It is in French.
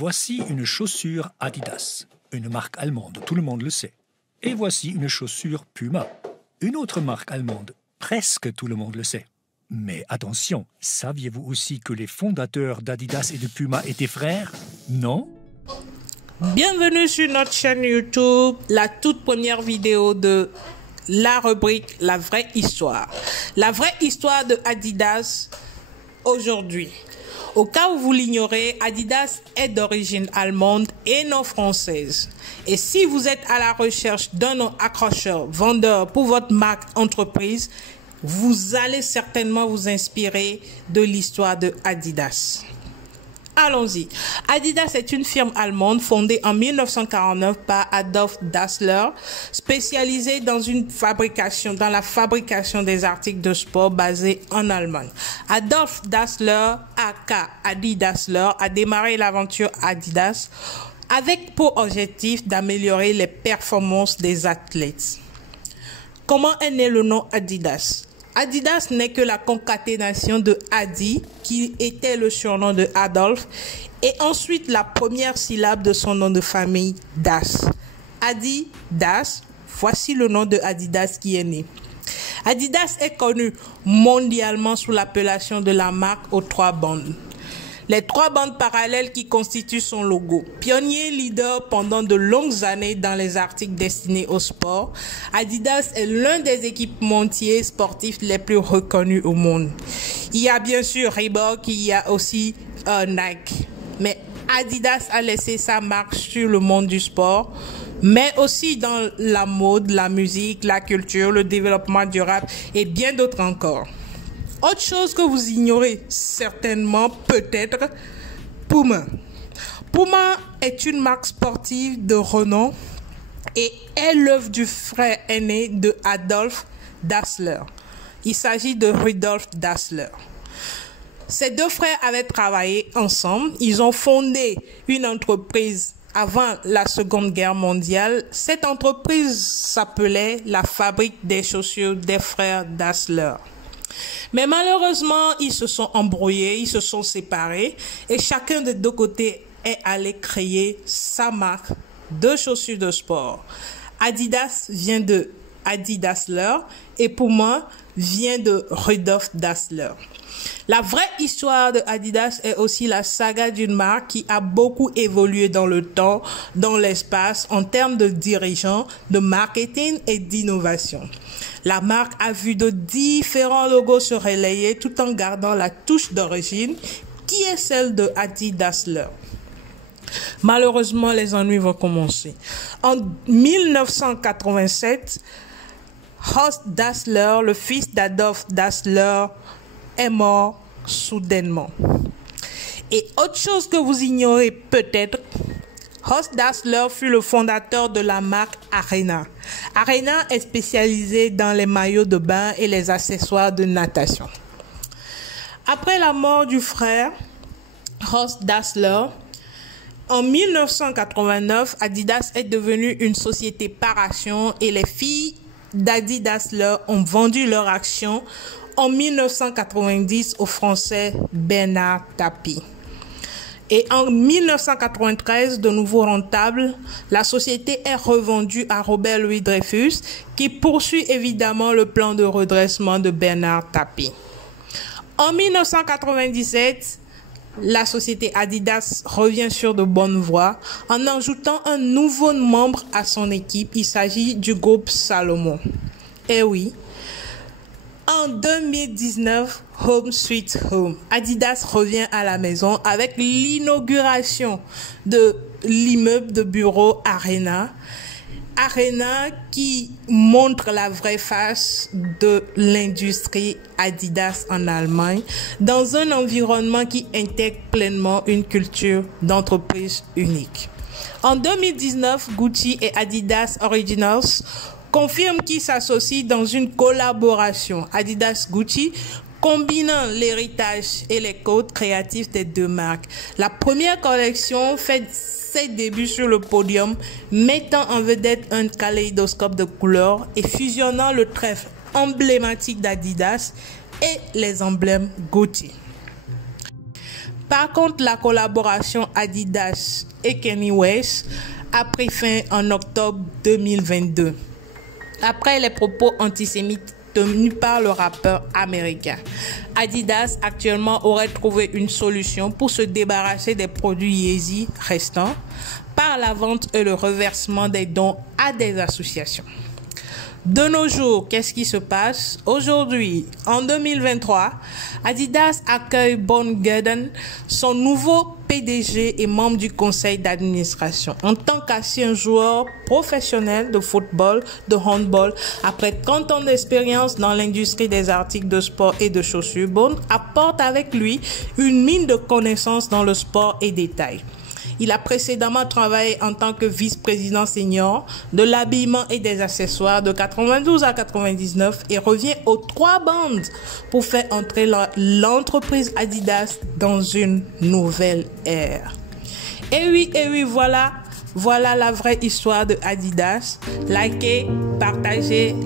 Voici une chaussure Adidas, une marque allemande, tout le monde le sait. Et voici une chaussure Puma, une autre marque allemande, presque tout le monde le sait. Mais attention, saviez-vous aussi que les fondateurs d'Adidas et de Puma étaient frères? Non? Bienvenue sur notre chaîne YouTube, la toute première vidéo de la rubrique La vraie histoire. La vraie histoire de Adidas aujourd'hui. Au cas où vous l'ignorez, Adidas est d'origine allemande et non française. Et si vous êtes à la recherche d'un nom accrocheur, vendeur pour votre marque entreprise, vous allez certainement vous inspirer de l'histoire de Adidas. Allons-y. Adidas est une firme allemande fondée en 1949 par Adolf Dassler, spécialisée dans la fabrication des articles de sport basés en Allemagne. Adolf Dassler, aka Adi Dassler, a démarré l'aventure Adidas avec pour objectif d'améliorer les performances des athlètes. Comment est né le nom Adidas? Adidas n'est que la concaténation de Adi, qui était le surnom de Adolf, et ensuite la première syllabe de son nom de famille, Das. Adi, Das, voici le nom de Adidas qui est né. Adidas est connu mondialement sous l'appellation de la marque aux trois bandes. Les trois bandes parallèles qui constituent son logo. Pionnier leader pendant de longues années dans les articles destinés au sport, Adidas est l'un des équipementiers sportifs les plus reconnus au monde. Il y a bien sûr Reebok, il y a aussi Nike. Mais Adidas a laissé sa marque sur le monde du sport, mais aussi dans la mode, la musique, la culture, le développement durable et bien d'autres encore. Autre chose que vous ignorez certainement, peut-être, Puma. Puma est une marque sportive de renom et est l'œuvre du frère aîné de Adolf Dassler. Il s'agit de Rudolf Dassler. Ces deux frères avaient travaillé ensemble. Ils ont fondé une entreprise avant la Seconde Guerre mondiale. Cette entreprise s'appelait la Fabrique des chaussures des frères Dassler. Mais malheureusement, ils se sont embrouillés, ils se sont séparés et chacun des deux côtés est allé créer sa marque de chaussures de sport. Adidas vient de Adi Dassler et Puma vient de Rudolf Dassler. La vraie histoire de Adidas est aussi la saga d'une marque qui a beaucoup évolué dans le temps, dans l'espace, en termes de dirigeants, de marketing et d'innovation. La marque a vu de différents logos se relayer tout en gardant la touche d'origine qui est celle de Adi Dassler. Malheureusement, les ennuis vont commencer. En 1987, Horst Dassler, le fils d'Adolf Dassler, est mort soudainement. Et autre chose que vous ignorez peut-être, Horst Dassler fut le fondateur de la marque Arena. Arena est spécialisée dans les maillots de bain et les accessoires de natation. Après la mort du frère Horst Dassler, en 1989, Adidas est devenue une société par action et les filles d'Adi Dassler ont vendu leur action en 1990 au Français Bernard Tapie. Et en 1993, de nouveau rentable, la société est revendue à Robert Louis Dreyfus, qui poursuit évidemment le plan de redressement de Bernard Tapie. En 1997, la société Adidas revient sur de bonnes voies en ajoutant un nouveau membre à son équipe. Il s'agit du groupe Salomon. Eh oui. En 2019, Home Sweet Home, Adidas revient à la maison avec l'inauguration de l'immeuble de bureau Arena. Arena qui montre la vraie face de l'industrie Adidas en Allemagne dans un environnement qui intègre pleinement une culture d'entreprise unique. En 2019, Gucci et Adidas Originals confirment qu'ils s'associent dans une collaboration Adidas-Gucci combinant l'héritage et les codes créatifs des deux marques. La première collection fait ses débuts sur le podium, mettant en vedette un kaléidoscope de couleurs et fusionnant le trèfle emblématique d'Adidas et les emblèmes Gucci. Par contre, la collaboration Adidas et Kanye West a pris fin en octobre 2022. Après les propos antisémites tenus par le rappeur américain, Adidas actuellement aurait trouvé une solution pour se débarrasser des produits Yeezy restants par la vente et le reversement des dons à des associations. De nos jours, qu'est-ce qui se passe? Aujourd'hui, en 2023, Adidas accueille Bob Gordon, son nouveau PDG et membre du conseil d'administration. En tant qu'ancien joueur professionnel de football, de handball, après 30 ans d'expérience dans l'industrie des articles de sport et de chaussures, Bob apporte avec lui une mine de connaissances dans le sport et détails. Il a précédemment travaillé en tant que vice-président senior de l'habillement et des accessoires de 92 à 99 et revient aux 3 bandes pour faire entrer l'entreprise Adidas dans une nouvelle ère. Et oui, voilà la vraie histoire de Adidas. Likez, partagez.